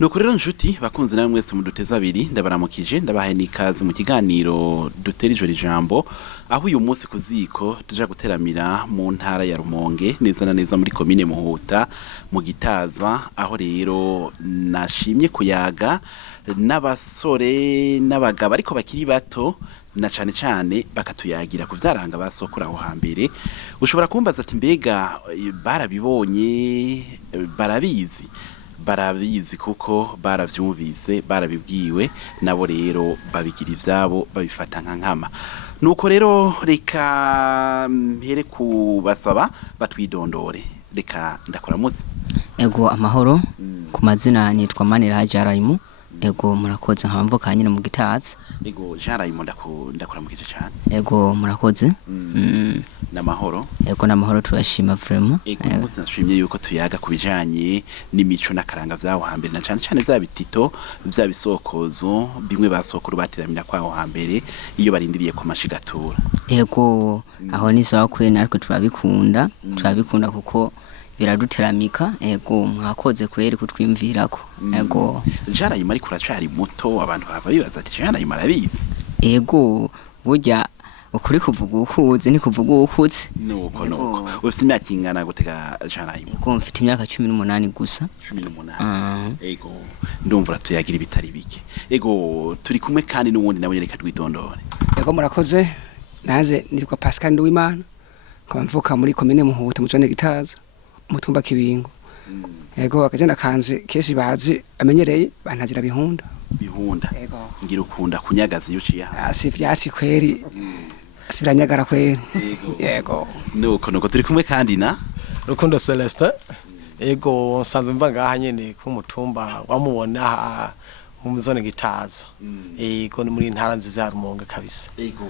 nuko rero nshuti bakunze namwe mwese muduteza abiri ndabaramukije ndabahaye nikaze mu kiganiro dutera ijoro ijambo aho uyu munsi kuziko tuja guteramira mu ntara ya Rumonge neza na neza muri komine Muhuta mu Gitaza aho rero nashimye kuyaga n'abasore n'abagabo ariko bakiri bato na cane cane bakatuyagira kuvyaranga basokura aho hambere ushobora kumbaza ati mbega barabibonye barabizi kuko baravyumvise barabibwiwe nabo rero babigira ivyabo babifata nka nkama nuko rero reka mpere kubasaba batwidondore reka ndakuramutse ego amahoro ku mazina nitwa Manirahaje Arayimu ego murakoze nkabamvuka nyine mu Gitaza ego Jarayimu ndakuramukije cyane ego murakoze namahoro ego namahoro turashima vraiment ego umunsi nashimye yuko tuyaga kubijanye n'imico nakaranga vyaho hambere na cyane cyane vya bitito vya bisokozo bimwe basokuru bateramira kwaho hambere iyo barindiriye ku mashigatura ego aho ni sawa kwe nariko turabikunda kuko biraduteramika ego mwakoze kweri kutwimvirako ego Jarayimu ariko uracari muto abantu bava bibaza ati Jarayimu arabizi ego burya ukuri kuvuga ukuze ni kuvuga ukutse nuko ufite imyaka ingana gutega Jarayimu ego mfite imyaka 18 gusa 18 ego ndumva tuyagira ibitari bike ego turi kumwe kandi n'uwundi nawe reka twitondore ego murakoze naje nitwa Pascal Nduwimana nkaba mvuka muri komine Muhuta mu zone Gitaza mutumba Kibingo ego akazina kanze keshi bazi amenyereye bantazira bihunda ego ngira ukunda kunyagaza iyo uciye asi vyasi kweri asiranyagara kweri ego nuko turi kumwe kandi na Rukundo Celestin ego nsanzwe mba ngaha nyene ku mutumba wamubona mu zone Gitaza ego ni muri ntara nziza ya Rumonge kabisa ego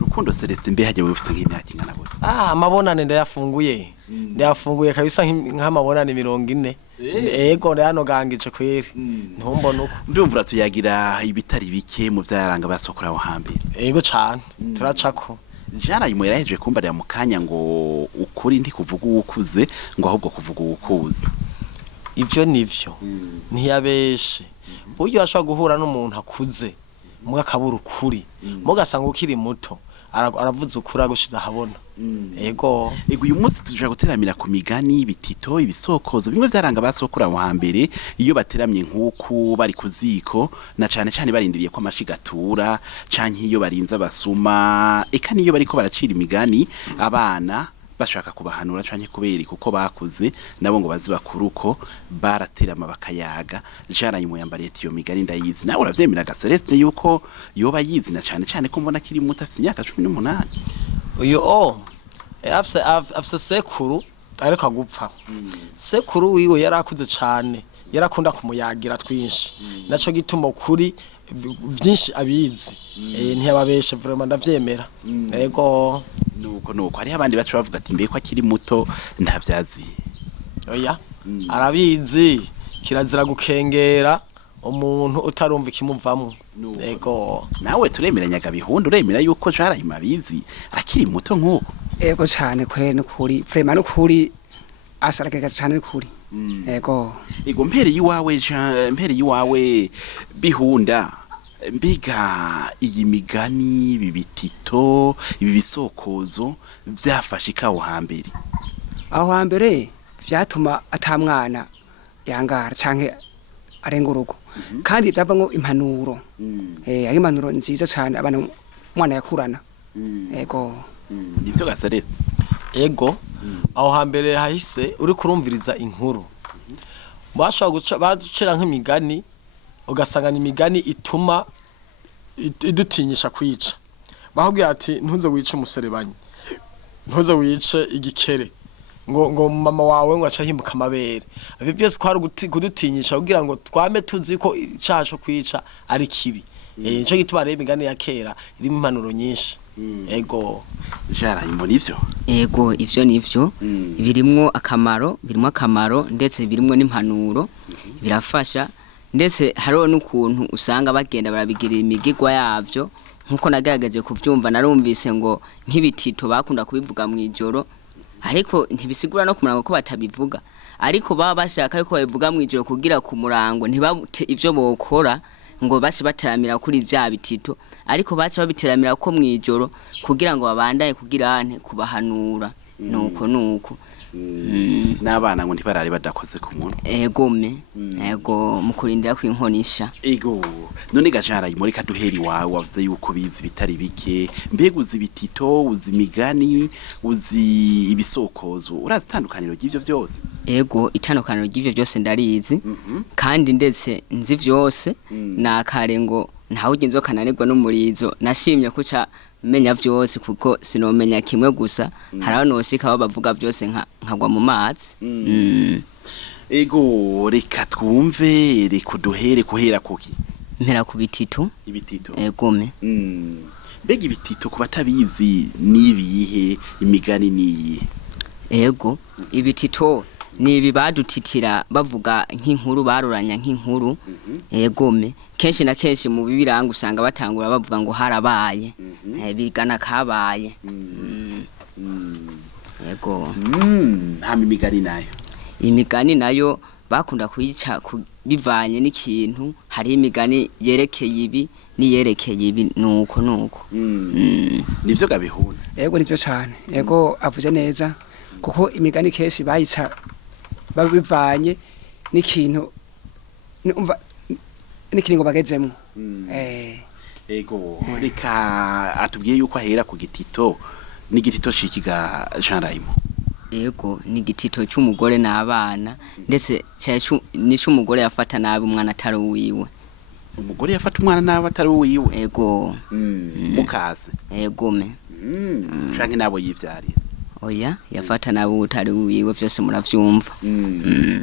Rukundo Celestin mbe haje wifuse nk'imyaka ingana gute amabonane ndayafunguye kabisa nk'amabonane 40 ego rano gangije kweri ntumbona uko ndumva tuyagira ibitari bike mu vyaranga basokora aho hambere ego cyane turacako Jarayimu yaraheje kumbarira mu kanya ngo ukuri ndi kuvuga ukuze ngo ahubwo kuvuga ukuze ivyo nivyo ntiyabeshe buryo ashobora guhura n'umuntu akuze muga kabura ukuri mugasanga ukiri muto aravuze ukuri agushiza habona ego uyu munsi tuje guteramira ku migani ibitito ibisokozo bimwe vyaranga basokura aho hambere iyo bateramye nk'uku bari kuziko na cane cane barindiriye ko amashigatura canke iyo barinza basuma eka niyo bariko baracira imigani abana bashaka kubahanura canke kubera kuko bakuze nabo ngo bazibakuruko baraterama bakayaga Jarayimu yambariye iyo migani ndayizi nawe uravyemera ga Celeste yuko yoba yizi na cane cane ko mbona kiri muto afite imyaka 18 uyu afise sekuru ariko gupfa sekuru wiwe yarakuze cane yarakunda kumuyagira twinshi naco gituma kuri vyinshi abizi ntiyababeshe vraiment ndavyemera ego nuko hari abandi bacu bavuga ati mbeko akiri muto ntavyazi oya arabizi kirazira gukengera umuntu utarumva ikimuvamo ego nawe turemeranyaga bihunda uremera yuko Jarayimu abizi akiri muto nk'uko ego cyane kwe n'ukuri vraiment n'ukuri asharagega cyane n'ukuri ego mpere yiwawe bihunda mbiga iyi migani ibi bitito ibi bisokozo byafashe ikaho hambere aho hambere vyatuma atamwana yangara canke arenga urugo kandi byavamo impanuro ayo impanuro nziza cyane abana mwana yakurana ego nivyo gasarese ego aho hambere hahise uri kurumviriza inkuru bashobora baducira nk'imigani ugasanga ni imigani ituma idutinyisha kwica bahubwiye ati ntuze wice umuserebanyi ntuze wice igikere ngo mama wawe ngo acahimbuka amabere ivyo byose ko hari kudutinyisha kugira ngo twame tuzi ko icaha kwica ari kibi nico gituma rero imigani ya kera irimo impanuro nyinshi ego Jarayimu nivyo ego ivyo nivyo birimwo akamaro ndetse birimwo n'impanuro birafasha ndetse hariho n'ukuntu usanga bagenda barabigira imigigwa yavyo nkuko nagaragaje kuvyumva narumvise ngo nk'ibitito bakunda kubivuga mu ijoro ariko ntibisigura no kumara ko batabivuga ariko baba bashaka yuko babivuga mw'ijoro kugira ku murango ntibabute ivyo bokora ngo bace bateramira kuri vya bitito, ariko bace babiteramira ko mw'ijoro kugira ngo babandaye kugira ante kubahanura nuko n'abana ngo ntibarare badakoze ku muntu. egome ego mukurindira kwinkonisha. Ego none gajara imureka duheri wawe wavuze yuko bizi bitari bike, mbega uzi bitito, uzi imigani, uzi ibisokozo, urazi itandukaniro ry'ivyo vyose? Ego itandukaniro ry'ivyo byose ndarizi kandi ndetse nzi vyose nakare ngo ntawe uginzoka nanirwa n'umurizo, nashimye kuca menya vyose kuko sinomenya kimwe gusa, haraho noshika aho bavuga vyose nkagwa mu mazi. Ego reka twumve, reka duhere kuhera kuki? Mpera ku bitito. Ibitito. Egome. Mbega ibitito ku batabizi nibihe, imigani niyihe? Ego ibitito ni ibibadutitira bavuga nk'inkuru, baruranya nk'inkuru. Egome kenshi na kenshi mu bibiranga usanga batangura bavuga ngo harabaye, bigana kabaye. Ego hama imigani nayo? Imigani nayo bakunda kuyica bivanye n'ikintu, hari imigani yerekeye ibi niyerekeye ibi nuko. Nivyo gabihuna? Ego nivyo cyane, ego avuze neza kuko imigani kenshi bayica babivanye n'ikintu umva n'ikiringo bagezemwo. Ego reka atubwiye yuko ahera ku gitito, n'igitito cikiga Jean Raymond. Ego ni igitito cy'umugore n'abana, ndetse nico umugore yafata nabi umwana atari uwiwe. Umugore yafata umwana nabi atari uwiwe? Ego mukaze. Egome canke nabo yivyarira? Oya yafata nabi utari uwiwe, vyose muravyumva.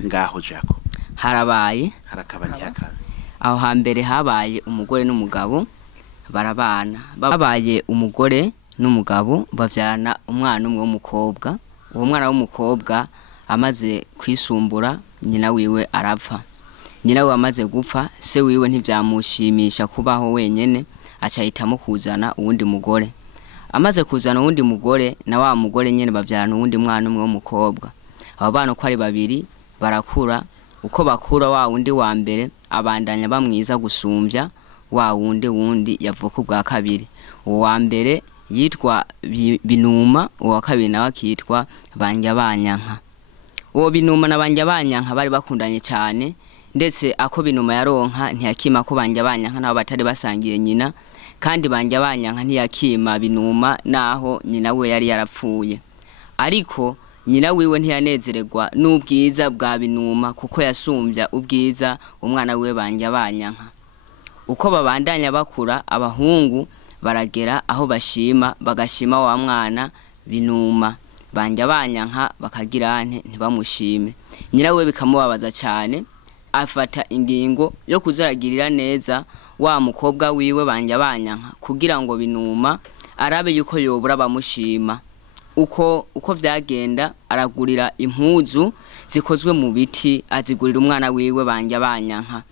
Ngaho jako harabaye harakabanje hakabe. Aho hambere habaye umugore n'umugabo barabana, babaye umugore n'umugabo bavyana umwana umwe w'umukobwa. Uwo mwana w'umukobwa amaze kwisumbura nyina wiwe arapfa. Nyina we amaze gupfa, se wiwe ntivyamushimisha kubaho wenyene, acahitamo kuzana uwundi mugore. Amaze kuzana uwundi mugore, na wa mugore nyene bavyana uwundi mwana umwe w'umukobwa. Abo bana uko ari babiri barakura, uko bakura wa wundi wa mbere abandanya bamwiza gusumvya wa wundi yavuka ubwa kabiri. Uwo wa mbere yitwa Binuma, uwa kabiri nawe akitwa Banyabanyanka. Uwo Binuma na Banyabanyanka bari bakundanye cyane, ndetse ako Binuma yaronka ntiyakima ko Banyabanyanka nabo batari basangiye nyina, kandi Banyabanyanka ntiyakima Binuma naho nyina we yari yarapfuye. Ariko nyina wiwe ntiyanezererwa n'ubwiza bwa Binuma kuko yasumbya ubwiza umwana we Banyabanyanka. Uko babandanya bakura, abahungu baragera aho bagashima wa mwana Binuma. Banyabanyanka bakagira ntibamushime. Nyina we bikamubabaza cyane, afata ingingo yo kuzaragirira neza wa mukobwa wiwe Banyabanyanka kugira ngo Binuma arabe yuko yobura bamushima. Uko vyagenda, aragurira impuzu zikozwe mu biti, azigurira umwana wiwe Banyabanyanka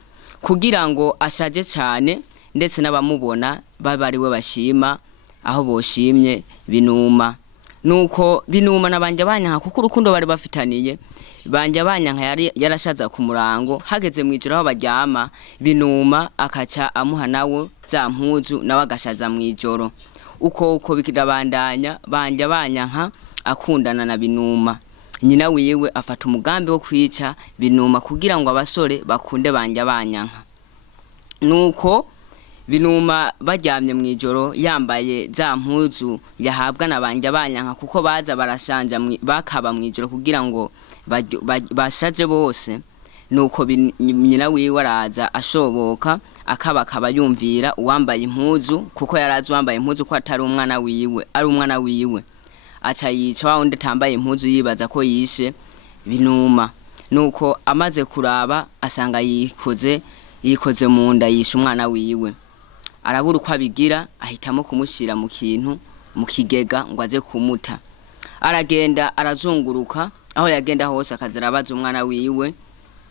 kugira ngo ashaje cyane, ndetse n'abamubona babariwe bashima aho boshimye Binuma. Nuko Binuma na Banyabanyanka kuko urukundo bari bafitaniye, Banyabanyanka yarashaza ku murango, hageze mwijoro aho baryama, Binuma akaca amuha nawo za mpuzu nawe agashaza mwijoro. Uko bikirabandanya, Banyabanyanka akundana na Binuma. Nyina wiwe afata umugambi wo kwica Binuma kugira ngo abasore bakunde Banyabanyanka. Nuko Binuma baryamye mwijoro yambaye za mpuzu yahabwa na Banyabanyanka kuko baza barashanja bakaba mwijoro kugira ngo bashaje bose. Nuko nyina wiwe araza ashoboka akaba yumvira uwambaye impuzu kuko yarazi uwambaye impuzu ko atari umwana wiwe, ari umwana wiwe. Aca yica wa wundi tambaye impuzu yibaza ko yishe Binuma. Nuko amaze kuraba asanga yikoze mu nda yishe umwana wiwe. Arabura uko abigira, ahitamo kumushira mu kintu mu kigega ngo aze kumuta. Aragenda arazunguruka, aho yagenda hose akazirabaza umwana wiwe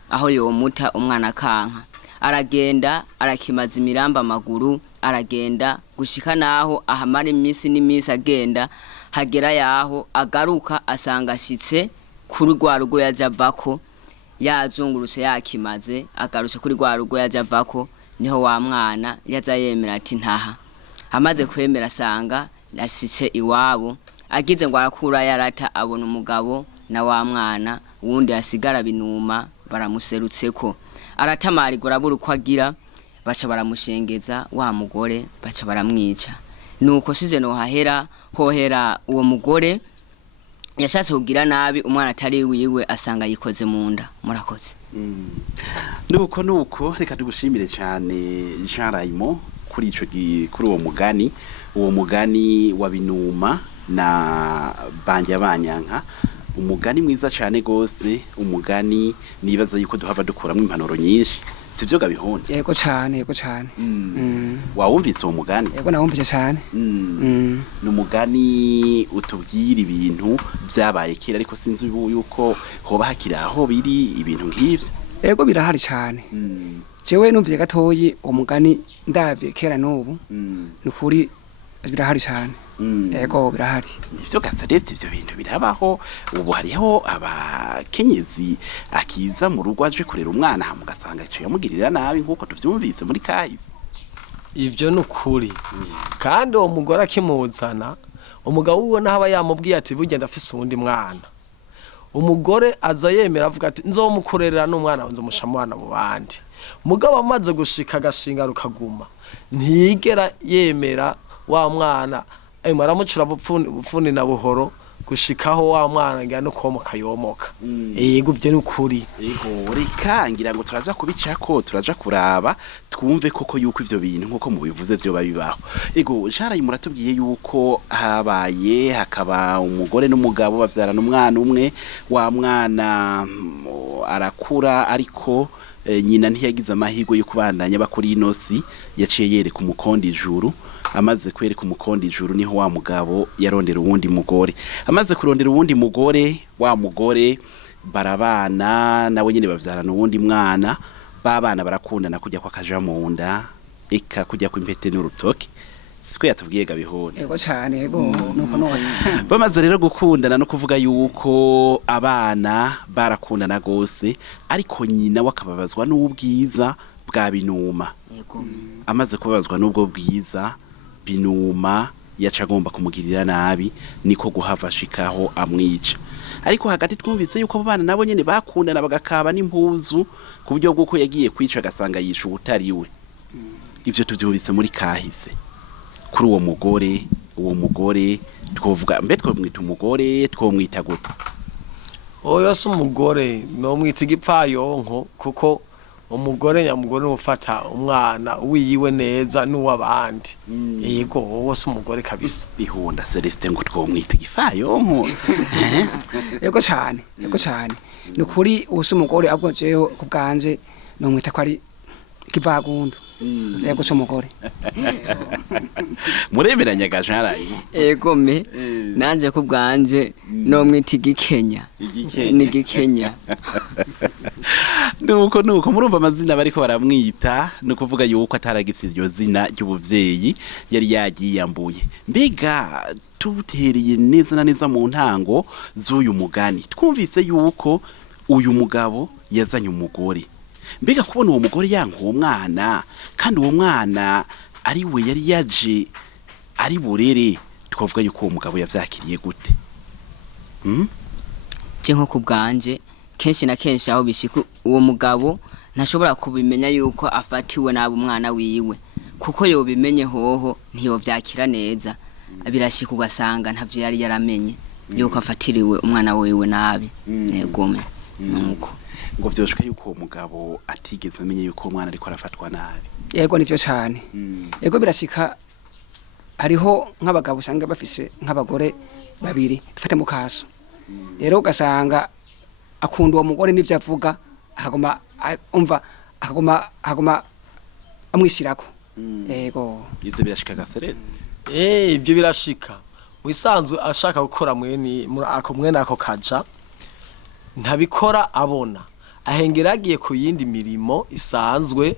aho yomuta, umwana kanka. Aragenda arakimaza imiramba amaguru, aragenda gushika naho ahamara imisi n'imisi agenda, hagera yaho agaruka asanga ashitse kuri rwa rugo yajavako yazungurutse yakimaze agarutse kuri rwa rugo yaje avako niho wa mwana yaza yemera ati ntaha amaze kwemera asanga yashitse iwabo agize ngo arakura yarata abona umugabo na wa mwana wundi asigara binuma baramuserutseko aratamarigura abura uko agira baca baramushengeza wa mugore baca baramwica nuko size no hohera uwo mugore yashatse kugira nabi umwana atari wiwe asanga yikoze munda murakoze. nuko reka tugushimire cyane Jean Raymond kuri kuri uwo mugani wa binuma na banje banyanka, umugani mwiza cyane gose, umugani nibaza yuko duhava dukuramo impanuro nyinshi sivyo gabihonda. Yego cyane wawumvise uwo mugani? Yego nawumvise cyane. Numugani utubwira ibintu byabaye kera ariko sinzi yuko hoba hakiri aho biri ibintu nk'ivyo. Yego birahari cyane. Jewe numvise gatoyi uwo mugani ndavye kera n'ubu nukuri birahari cyane. Yego birahari. Ivyo gasadesti ivyo bintu birabaho ubu hariho abakenyezi akiza mu rugo aje kurera umwana hamugasanga ico yamugirira nabi nkuko tuvyumvise muri kahise. Ivyo nukuri kandi uwo mugore akimuzana umugabo ubona haba yamubwiye ati bugenda afise uwundi mwana, umugore aza yemera avuga ati nzomukorera n'umwana nzomusha mwana mu bandi. Mugabo amaze gushika agashinga rukaguma ntiyigera yemera wa mwana aramucura bupfuni na buhoro gushikaho wa mwana ngira no komoka yomoka. Yego byo nukuri. Yego reka ngira ngo turaza kubicako turaja kuraba twumve koko yuko ivyo bintu nkuko mubivuze vyo babibaho. Yego Jarayi muratubwiye yuko habaye hakaba umugore n'umugabo bavyarana umwana umwe, wa mwana arakura ariko nyina ntiyagize amahirwe yo kubandanya bakuri inosi yaciye yereka umukondi ijuru. Amaze kwereka umukondi ijuru niho wa mugabo yarondera uwundi mugore. Amaze kurondera uwundi mugore, wa mugore barabana nawe nyine bavyarana uwundi mwana, babana barakundana kujya kwa kaja munda eka kujya ku impete n'urutoki. Siko yatubwiye gabihone. Yego cyane yego nuko none. Bamaze rero gukundana no kuvuga yuko abana barakundana gose ariko nyina wakababazwa n'ubwiza bwa binuma. Yego. Amaze kubabazwa n'ubwo bwiza binuma yaca agomba kumugirira nabi niko guhava shikaho amwica. Ariko hagati twumvise yuko abana nabo nyene bakundana bagakaba n'impuzu ku buryo bw'uko yagiye kwica agasanga yisha utari we. Ivyo tuvyumvise muri kahise. Kuri uwo mugore twovuga mbe twomwita umugore twomwita gute? Oyo si umugore no mwita igipfayonko kuko umugore nyamugore ufata umwana wiyiwe neza n'uwabandi. Yego wowe si umugore kabisa. Bihunda Celestin ngo twomwita igipfayonko. Yego cyane nukuri usi umugore abwo jeho kubganje no mwita ko ari kivagundu. Yego cyo mugore. Muremeranya gajarayi? Yego me nanje kubganje no mwita igikenya. Ni igikenya. Nuko murumva amazina bariko baramwita no kuvuga yuko ataragifise iryo zina ry'ubuvyeyi yari yagiyambuye. Mbega tutereye neza na neza mu ntango z'uyu mugani twumvise yuko uyu mugabo yazanye umugore. Mbega kubona uwo mugore yanka uwo mwana kandi uwo mwana ari we yari yaje ari burere twavuga yuko uwo mugabo yavyakiriye gute? Je nko kubganje kenshi na kenshi aho bishika uwo mugabo ntashobora kubimenya yuko afatiwe nabo umwana wiwe kuko yo bimenye hoho ntiyo vyakira neza. Birashika ugasanga ntavyo yari yaramenye yuko afatiriwe umwana wiwe nabi. Negome nuko ngo vyoshwe yuko uwo mugabo atigeze amenye yuko umwana ariko arafatwa nabi. Yego nivyo cyane. Yego birashika hariho nk'abagabo usanga bafise nk'abagore babiri dufate mu kaso. Rero ugasanga akunda uwo mugore n'ivyo avuga akagoma umva akagoma amwishirako. Yego ivyo birashika gasereze. Ibyo birashika wisanzwe ashaka gukora mwene ako kaja ntabikora abona ahengera agiye ku yindi mirimo isanzwe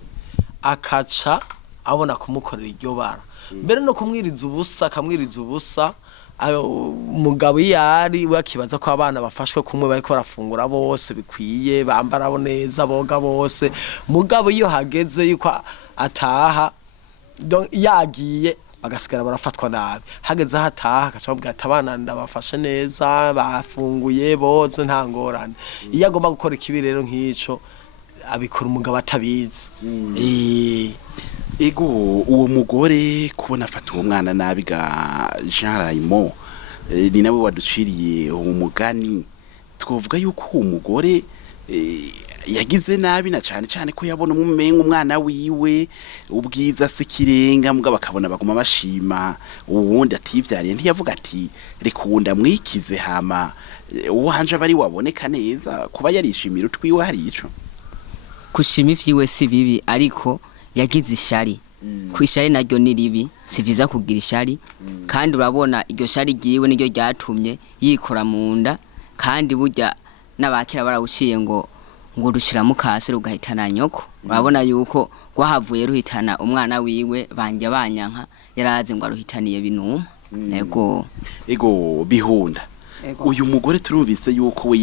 akaca abona kumukorera iryo bara mbere no kumwiriza ubusa umugabo iyari we akibaza ko abana bafashwe kumwe bariko barafungura bose bikwiye bambara neza boga bose mugabo iyo hageze yuko ataha yagiye bagasigara barafatwa nabi hageze hataha akacababwira ati abana ndabafashe neza bafunguye boze nta ngorane iyo agomba gukora ikibi rero nk'ico abikora umugabo atabizi ego uwo mugore kubona afata uwo mwana nabi ga Jean Raymond ni nawe waduciriye uwo mugani twovuga yuko uwo mugore yagize nabi na cyane ko yabona umumenga umwana wiwe ubwiza sikirenga mugabo akabona baguma bashima uwundi ativyariye ntiyavuga ati reka uwunda mwikize hama uwanje bari waboneka neza kuba yarishimira utwiwe hari ico kushima ivyiwe si bibi ariko yagize ishari ku ishari naryo ni ribi si vyiza kugira ishari kandi urabona iryo shari ryiwe niryo ryatumye yikora mu nda kandi burya n'abakera barawuciye ngo rushira mukase rugahitana nyoko urabona yuko rwahavuye ruhitana umwana wiwe banje banyanka yarazi ngo aruhitaniye binuma ego bihunda uyu mugore turumvise yuko we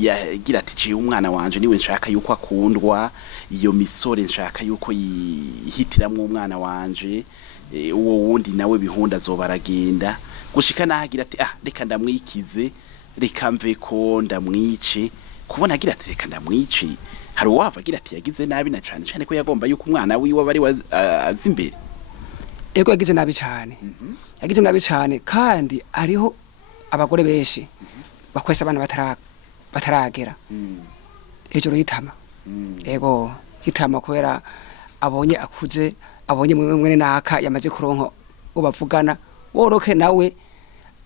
yagira ati ciye umwana wanje niwe nshaka yuko akundwa iyo misore nshaka yuko yihitiramwe umwana wanje uwo wundi nawe bihunda zobaragenda gushika nahagira ati reka ndamwikize reka mve ko ndamwice kubona agira ati reka ndamwice hari uwava agira ati yagize nabi na cyane ko yagomba yuko umwana wiwe bari azi imbere ego yagize nabi cyane yagize nabi cyane kandi ariho abagore benshi bakwesa abana bataragera hejuru y'itama ego hitama kubera abonye akuze abonye mwene naka yamaze kuronka ubavugana woroke nawe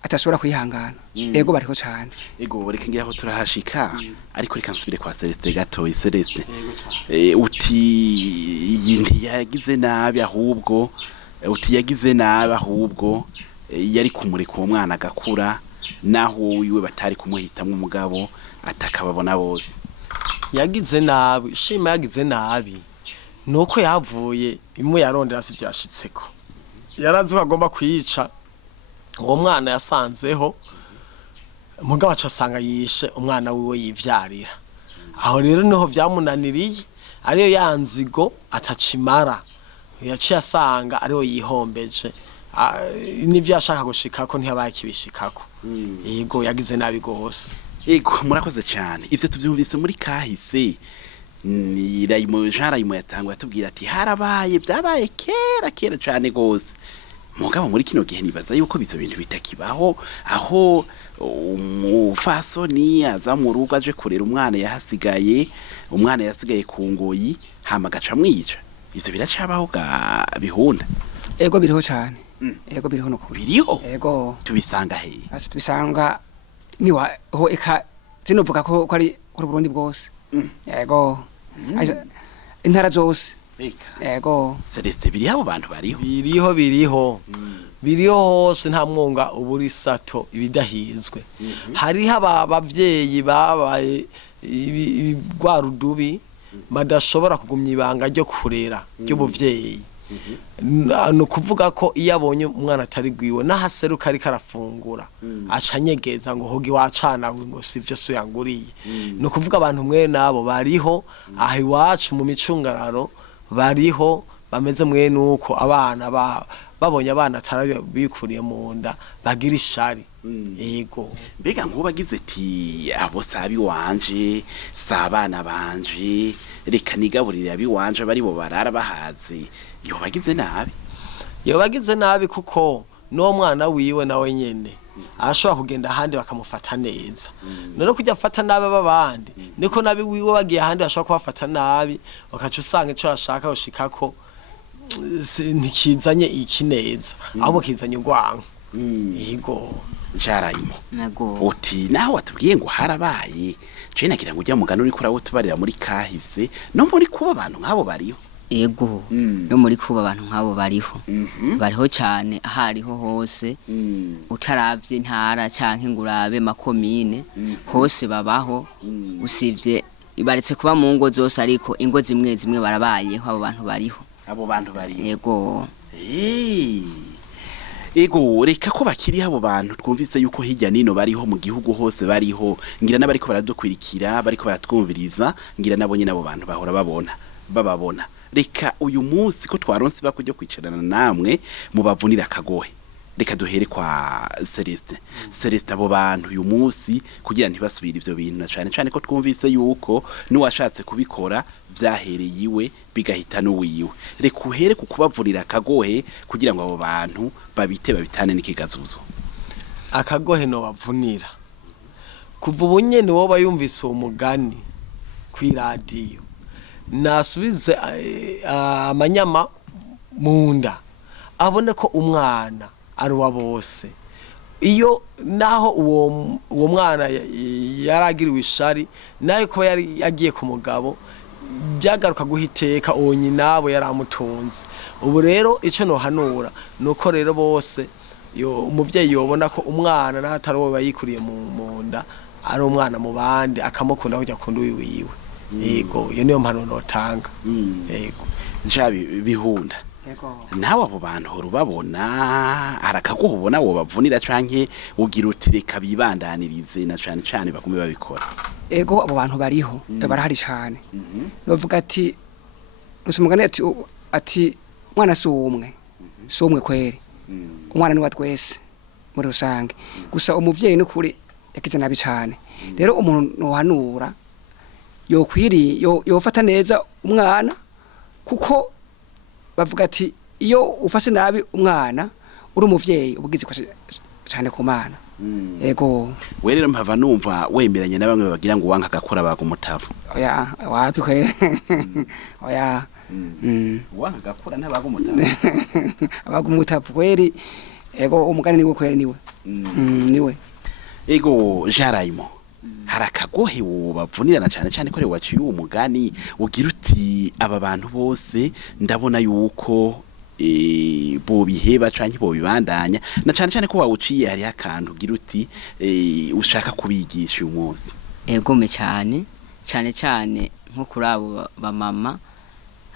atashobora kwihangana ego bariko cyane ego reka ngira aho turahashika ariko reka nsubire kwa Celeste gato Celeste uti yindi yagize nabi ahubwo yari kumureka uwo mwana agakura naho wiwe batari kumuhitamwe umugabo atakababona bose yagize nabi shima yagize nabi nuko yavuye imwe yarondera si byashitseko yarazi bagomba kwica uwo mwana yasanzeho mugabo acasanga yishe umwana wiwe yivyarira aho rero niho byamunaniriye ariyo yanzigo atacimara yaciye asanga ariho yihombeje nivyo yashaka gushikako ntiyabaye kibishikako yego yagize nabi gose ego murakoze cyane ivyo tuvyumvise muri kahise ni Raymond Jean Raymond yatangwa yatubwira ati harabaye byabaye kera cyane gose mugabo muri kino gihe nibaza yuko bizo bintu bitakibaho aho umufasoni aza mu rugo aje kurera umwana yasigaye ku ngoyi hama gaca mwica ivyo biracabaho ga bihunda ego biriho cyane ego biriho no biriho ego tubisanga he ase tubisanga niwa ho eka zinovuga ko ari Burundi bwose ego intara zose ego Celeste biri abo bantu biriho hose nta mwonga uburi sato ibidahizwe hari abavyeyi babaye rwarudubi badashobora kugumya ibanga ryo kurera ry'ubuvyeyi no kuvuga ko iyo abonye umwana atari gwiwe nahaseruka ari karafungura acanyegeza ngo hogi wacana ngo sivyo so yanguriye no kuvuga abantu mwe nabo bariho ahi wacu mu micungararo bariho bameze mwe nuko abana babonye abana atarabikuriye mu nda bagira ishari yego mbega nkubagize ati abo sabi wanje sabana banje reka nigaburire abi wanje bari bo barara bahaze yo bagize nabi kuko no mwana wiwe nawe nyene ashobora kugenda ahandi bakamufata neza none kujya afata nabi abandi niko nabi wiwe bagiye ahandi bashobora kubafata nabi bakaca usanga ico bashaka ushikako ntikizanye ikineza ahubwo kizanye urwango yego Jarayimo uti naho watubwiye ngo harabaye je nagira ngo ujya mugano uri kurawo tubarira muri kahise no muri kuba abantu nk'abo bariho ego no muri kuba abantu nk'abo bariho cyane ahariho hose utaravye intara canke ngurabe makomine hose babaho usivye ibaretse kuba mu ngo zose ariko ingo zimwe barabayeho abo bantu bariho yego ego reka ko bakiri abo bantu twumvise yuko hirya nino bariho mu gihugu hose bariho ngira n'abariko baradukwirikira bariko baratwumviriza ngira nabo nyine abo bantu bahora bababona reka uyu munsi ko twaronse bakujya kwicarana namwe mubavunira akagohe reka duhere kwa Celeste abo bantu uyu munsi kugira ntibasubire ivyo bintu na cyane ko twumvise yuko nuwashatse kubikora vyahereye iwe bigahita n'uwiwe reka uhere ku kubavunira akagohe kugira ngo abo bantu babitane n'ikigazuzo akagohe no bavunira kuva ubunyene woba yumvise uwo mugani kw'iradiyo nasubize amanyama munda abone ko umwana ari wa bose iyo naho uwo mwana yaragiriwe ishari nayo ko yari yagiye ku mugabo byagaruka guhiteka uwo nyinabo yaramutunze ubu rero ico no hanura nuko rero bose umuvyeyi yobona ko umwana natari wowe bayikuriye mu nda ari umwana mu bandi akamukunda kujya kundu wiwe yego iyo niyo mpano notanga yego njabi bihunda nawe abo bantu urubabona harakaguhubona wo bavunira canke ugira uti reka bibandanirize na cane bakume babikora ego abo bantu bariho barahari cyane bavuga ati usumugane ati mwana si umwe kweri umwana ni wa twese muri rusange gusa umuvyeyi n'ukuri yakize nabi cyane rero umuntu nohanura yofata neza umwana kuko bavuga ati iyo ufase nabi umwana uri umuvyeyi ubugize cyane ku mana yego we rero mpava numva wemeranye na bamwe bagira ngo wanka gakora bagumutavu oya wapi kwe oya wanka gakora ntabagumutavu abagumutavu kweri yego umugani niwe kweri niwe ego Jarayimo harakagohe bavunirana cyane ko rero waciye uwo mugani ugira uti aba bantu bose ndabona yuko bo biheba canke bo bibandanya na cyane ko wawuciye hari akantu ugira uti ushaka kubigisha uyu munsi egome cyane nko kuri abo ba mama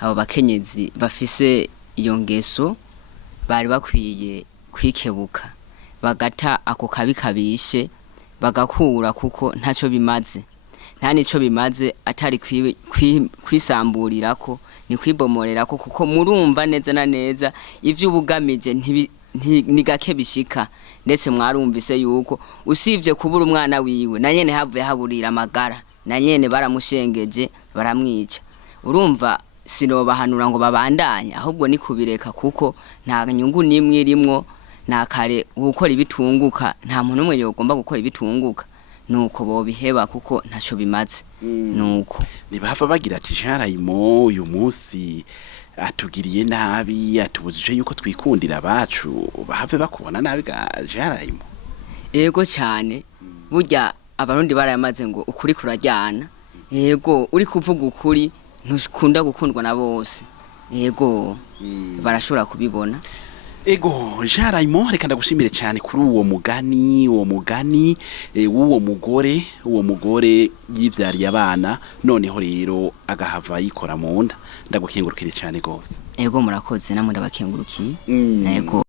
abo bakenyezi bafise iyo ngeso bari bakwiye kwikebuka bagata ako kabishe bagakura kuko ntaco bimaze nta nico bimaze atari kwisamburirako ni kwibomorerako kuko murumva neza na neza ivyo ubugamije ni gake bishika ndetse mwarumvise yuko usivye kubura umwana wiwe na nyene havuye haburira amagara na nyene baramushengeje baramwica urumva sinobahanura ngo babandanye ahubwo ni kubireka kuko nta nyungu nimwe irimwo nakare gukora ibitunguka nta muntu umwe yogomba gukora ibitunguka nuko bo biheba kuko ntaco bimaze nuko nibahava bagira ati Jarayimo uyu munsi atugiriye nabi atubujije yuko twikundira abacu bahave bakubona nabi ga Jarayimo ego cyane burya abarundi barayamaze ngo ukuri kurajyana yego uri kuvuga ukuri ntukunda gukundwa na bose yego barashobora kubibona ego Jarayimo reka ndagushimire cyane kuri uwo mugani w'uwo mugore yivyariye abana noneho rero agahava yikora mu nda ndagukengurukire cyane gose ego murakoze namwe ndabakengurukiye ego